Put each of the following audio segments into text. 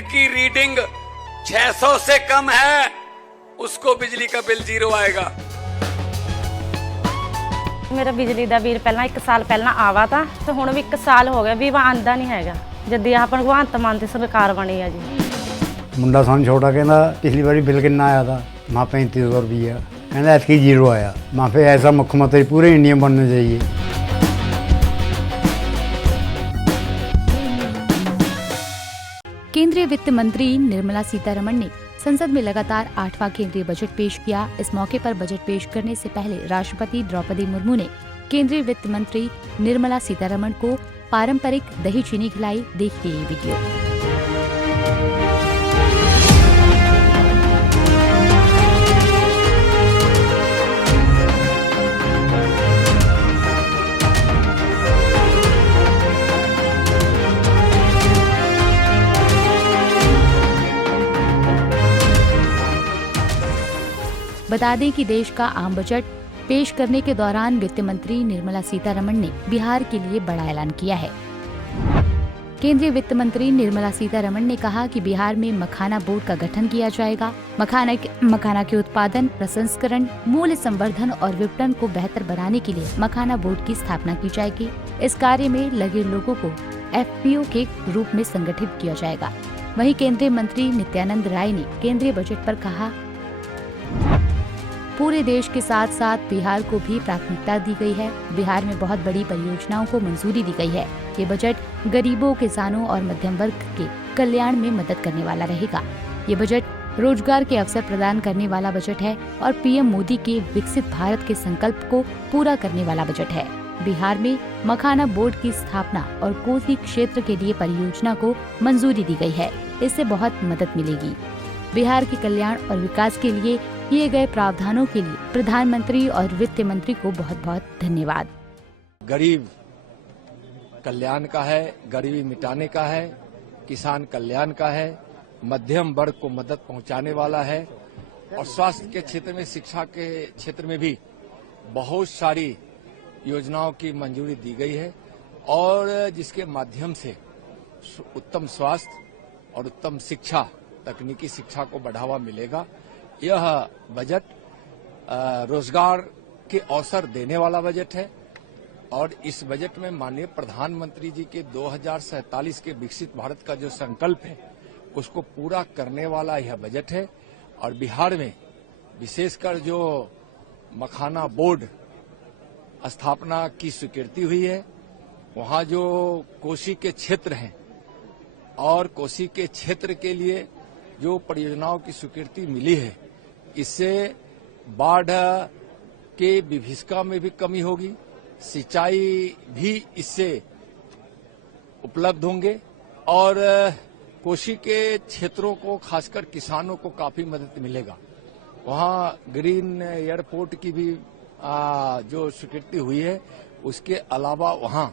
Metre की reading 600 से कम है, उसको बिजली का बिल 0 आएगा। मेरा बिजली ਦਾ ਬਿੱਲ ਪਹਿਲਾਂ 1 ਸਾਲ ਪਹਿਲਾਂ ਆਵਾ ਤਾਂ ਤੇ ਹੁਣ ਵੀ 1 ਸਾਲ ਹੋ ਗਿਆ ਵੀ ਆਂਦਾ ਨਹੀਂ ਹੈਗਾ ਜਦ ਆਹ ਭਗਵੰਤ ਮਾਨ ਦੀ ਸਰਕਾਰ ਬਣੀ ਆ ਜੀ। ਮੁੰਡਾ ਸਾਨੂੰ ਛੋਟਾ ਕਹਿੰਦਾ ਪਿਛਲੀ ਵਾਰੀ ਬਿੱਲ ਕਿੰਨਾ ਆਇਆ था माँ 3500 रुपया कहना ऐसी 0 आया। माँ पे ऐसा मुख्यमंत्री पूरे इंडिया में बनना चाहिए। केंद्रीय वित्त मंत्री निर्मला सीतारमण ने संसद में लगातार 8वां केंद्रीय बजट पेश किया। इस मौके पर बजट पेश करने से पहले राष्ट्रपति द्रौपदी मुर्मू ने केंद्रीय वित्त मंत्री निर्मला सीतारमण को पारंपरिक दही चीनी खिलाई। देखिए ये वीडियो। बता दें कि देश का आम बजट पेश करने के दौरान वित्त मंत्री निर्मला सीतारमण ने बिहार के लिए बड़ा ऐलान किया है। केंद्रीय वित्त मंत्री निर्मला सीतारमण ने कहा कि बिहार में मखाना बोर्ड का गठन किया जाएगा। मखाना के उत्पादन, प्रसंस्करण, मूल्य संवर्धन और विपणन को बेहतर बनाने के लिए मखाना बोर्ड की स्थापना की जाएगी। इस कार्य में लगे लोगों को FPO के रूप में संगठित किया जाएगा। वहीं केंद्रीय मंत्री नित्यानंद राय ने केंद्रीय बजट पर कहा, पूरे देश के साथ साथ बिहार को भी प्राथमिकता दी गई है। बिहार में बहुत बड़ी परियोजनाओं को मंजूरी दी गई है। ये बजट गरीबों, किसानों और मध्यम वर्ग के कल्याण में मदद करने वाला रहेगा। ये बजट रोजगार के अवसर प्रदान करने वाला बजट है और PM मोदी के विकसित भारत के संकल्प को पूरा करने वाला बजट है। बिहार में मखाना बोर्ड की स्थापना और कोसी क्षेत्र के लिए परियोजना को मंजूरी दी गई है। इससे बहुत मदद मिलेगी। बिहार के कल्याण और विकास के लिए किए गए प्रावधानों के लिए प्रधानमंत्री और वित्त मंत्री को बहुत बहुत धन्यवाद। गरीब कल्याण का है, गरीबी मिटाने का है, किसान कल्याण का है, मध्यम वर्ग को मदद पहुंचाने वाला है और स्वास्थ्य के क्षेत्र में, शिक्षा के क्षेत्र में भी बहुत सारी योजनाओं की मंजूरी दी गई है और जिसके माध्यम से उत्तम स्वास्थ्य और उत्तम शिक्षा, तकनीकी शिक्षा को बढ़ावा मिलेगा। यह बजट रोजगार के अवसर देने वाला बजट है और इस बजट में माननीय प्रधानमंत्री जी के 2047 के विकसित भारत का जो संकल्प है उसको पूरा करने वाला यह बजट है। और बिहार में विशेषकर जो मखाना बोर्ड स्थापना की स्वीकृति हुई है, वहां जो कोसी के क्षेत्र हैं और कोसी के क्षेत्र के लिए जो परियोजनाओं की स्वीकृति मिली है, इससे बाढ़ के विभीषिका में भी कमी होगी, सिंचाई भी इससे उपलब्ध होंगे और कोसी के क्षेत्रों को, खासकर किसानों को काफी मदद मिलेगा। वहां ग्रीन एयरपोर्ट की भी जो स्वीकृति हुई है, उसके अलावा वहां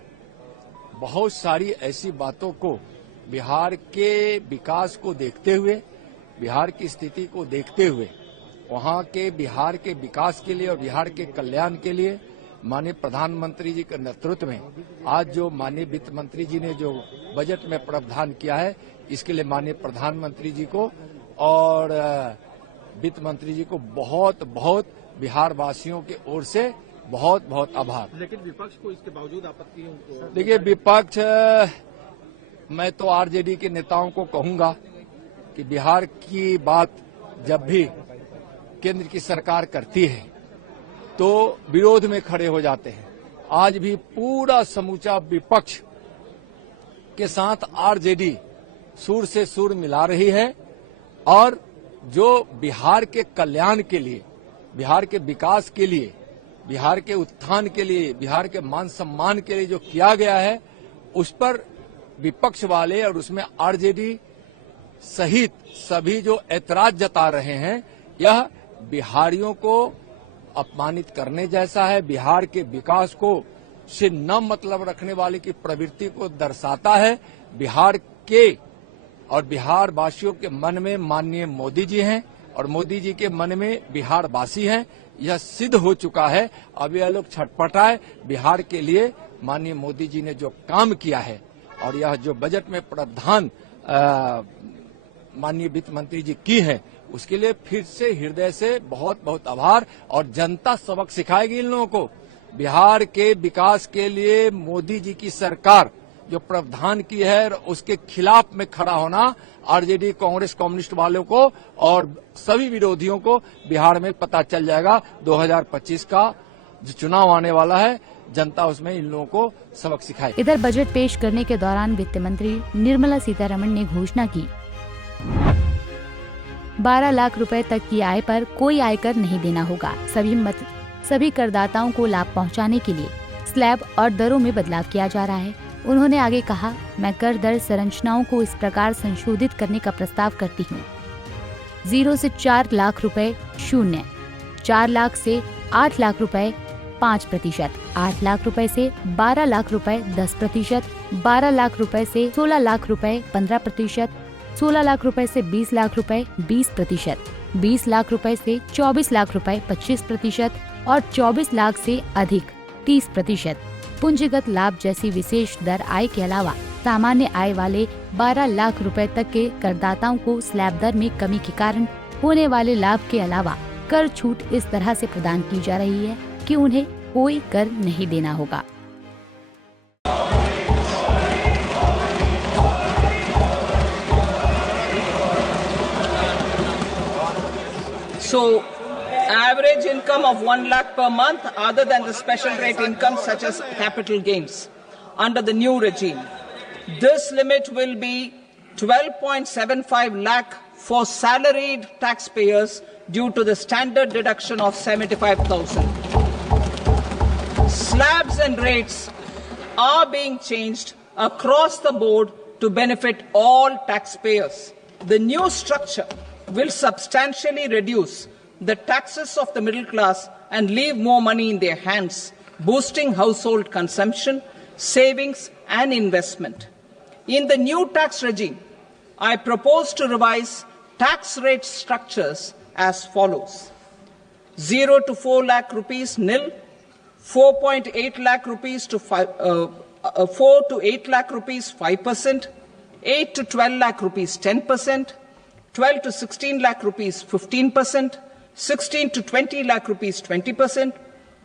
बहुत सारी ऐसी बातों को बिहार के विकास को देखते हुए, बिहार की स्थिति को देखते हुए, वहां के बिहार के विकास के लिए और बिहार के कल्याण के लिए माननीय प्रधानमंत्री जी के नेतृत्व में आज जो माननीय वित्त मंत्री जी ने जो बजट में प्रावधान किया है, इसके लिए माननीय प्रधानमंत्री जी को और वित्त मंत्री जी को बहुत बहुत बिहार वासियों की ओर से बहुत बहुत आभार। लेकिन विपक्ष को इसके बावजूद आपत्ति है उनको। देखिए, विपक्ष, मैं तो आरजेडी के नेताओं को कहूंगा कि बिहार की बात जब भी केंद्र की सरकार करती है तो विरोध में खड़े हो जाते हैं। आज भी पूरा समूचा विपक्ष के साथ आरजेडी सुर से सुर मिला रही है और जो बिहार के कल्याण के लिए, बिहार के विकास के लिए, बिहार के उत्थान के लिए, बिहार के मान सम्मान के लिए जो किया गया है, उस पर विपक्ष वाले और उसमें आरजेडी सहित सभी जो ऐतराज जता रहे हैं, यह बिहारियों को अपमानित करने जैसा है। बिहार के विकास को से न मतलब रखने वाले की प्रवृत्ति को दर्शाता है। बिहार के और बिहार वासियों के मन में माननीय मोदी जी हैं और मोदी जी के मन में बिहार वासी हैं। यह सिद्ध हो चुका है। अब यह लोग छटपटाए, बिहार के लिए माननीय मोदी जी ने जो काम किया है और यह जो बजट में प्रावधान माननीय वित्त मंत्री जी की है, उसके लिए फिर से हृदय से बहुत बहुत आभार। और जनता सबक सिखाएगी इन लोगों को। बिहार के विकास के लिए मोदी जी की सरकार जो प्रावधान की है, उसके खिलाफ में खड़ा होना आरजेडी, कांग्रेस, कम्युनिस्ट वालों को और सभी विरोधियों को बिहार में पता चल जाएगा। 2025 का जो चुनाव आने वाला है, जनता उसमें इन लोगों को सबक सिखाए। इधर बजट पेश करने के दौरान वित्त मंत्री निर्मला सीतारमण ने घोषणा की 12 लाख रुपए तक की आय पर कोई आयकर नहीं देना होगा। सभी करदाताओं को लाभ पहुंचाने के लिए स्लैब और दरों में बदलाव किया जा रहा है। उन्होंने आगे कहा, मैं कर दर संरचनाओं को इस प्रकार संशोधित करने का प्रस्ताव करती हूँ। 0 से 4 लाख रुपए 0, 4 लाख से 8 लाख रुपए 5%, 8 लाख रुपए से 12 लाख रुपए 10%, 12 लाख रुपए से 16 लाख रुपए 15%, 16 लाख रुपए से 20 लाख रुपए 20%, 20 लाख रुपए से 24 लाख रुपए 25% और 24 लाख से अधिक 30%। पूंजीगत लाभ जैसी विशेष दर आय के अलावा सामान्य आय वाले 12 लाख रुपए तक के करदाताओं को स्लैब दर में कमी के कारण होने वाले लाभ के अलावा कर छूट इस तरह से प्रदान की जा रही है कि उन्हें कोई कर नहीं देना होगा। So, average income of 1 lakh per month other than the special rate income such as capital gains under the new regime. This limit will be 12.75 lakh for salaried taxpayers due to the standard deduction of 75,000. Slabs and rates are being changed across the board to benefit all taxpayers. The new structure will substantially reduce the taxes of the middle class and leave more money in their hands, boosting household consumption, savings and investment. In the new tax regime, I propose to revise tax rate structures as follows. 0 to 4 lakh rupees nil, 4.8 lakh rupees to 4 to 8 lakh rupees 5%, 8 to 12 lakh rupees 10%, 12 to 16 lakh rupees 15%, 16 to 20 lakh rupees 20%,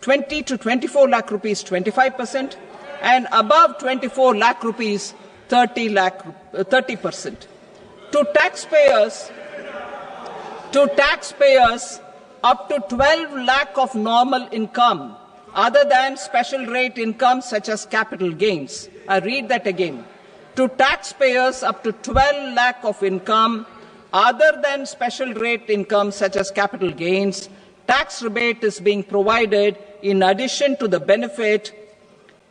20 to 24 lakh rupees 25%, and above 24 lakh rupees 30%. To taxpayers up to 12 lakh of normal income other than special rate income such as capital gains. I read that again. To taxpayers up to 12 lakh of income other than special rate income such as capital gains, tax rebate is being provided in addition to the benefit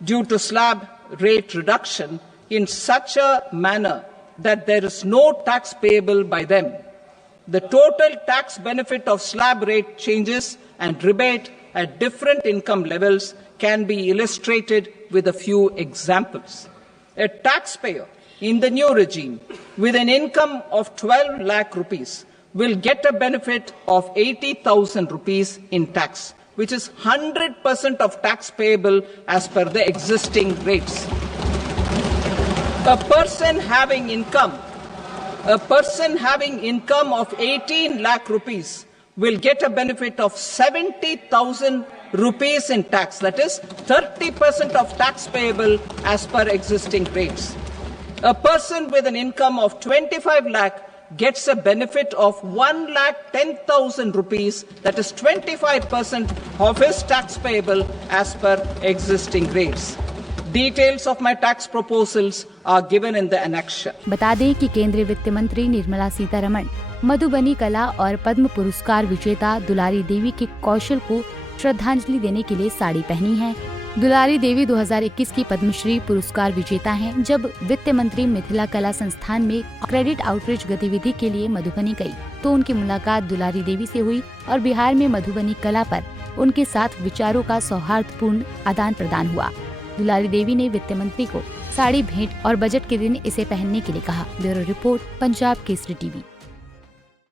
due to slab rate reduction in such a manner that there is no tax payable by them. The total tax benefit of slab rate changes and rebate at different income levels can be illustrated with a few examples. A taxpayer in the new regime with an income of 12 lakh rupees will get a benefit of 80,000 rupees in tax, which is 100% of tax payable as per the existing rates. A person having income of 18 lakh rupees will get a benefit of 70,000 rupees in tax, that is 30% of tax payable as per existing rates. A person with an income of 25 lakh gets a benefit of 1,10,000 rupees, that is 25% of his tax payable as per existing rates. Details of my tax proposals are given in the annexure. बता दें कि केंद्रीय वित्त मंत्री निर्मला सीतारमण मधुबनी कला और पद्म पुरस्कार विजेता दुलारी देवी के कौशल को श्रद्धांजलि देने के लिए साड़ी पहनी है। दुलारी देवी 2021 की पद्मश्री पुरस्कार विजेता हैं। जब वित्त मंत्री मिथिला कला संस्थान में क्रेडिट आउटरीच गतिविधि के लिए मधुबनी गई तो उनकी मुलाकात दुलारी देवी से हुई और बिहार में मधुबनी कला पर उनके साथ विचारों का सौहार्दपूर्ण आदान प्रदान हुआ। दुलारी देवी ने वित्त मंत्री को साड़ी भेंट और बजट के दिन इसे पहनने के लिए कहा। Bureau report, Punjab Kesari TV.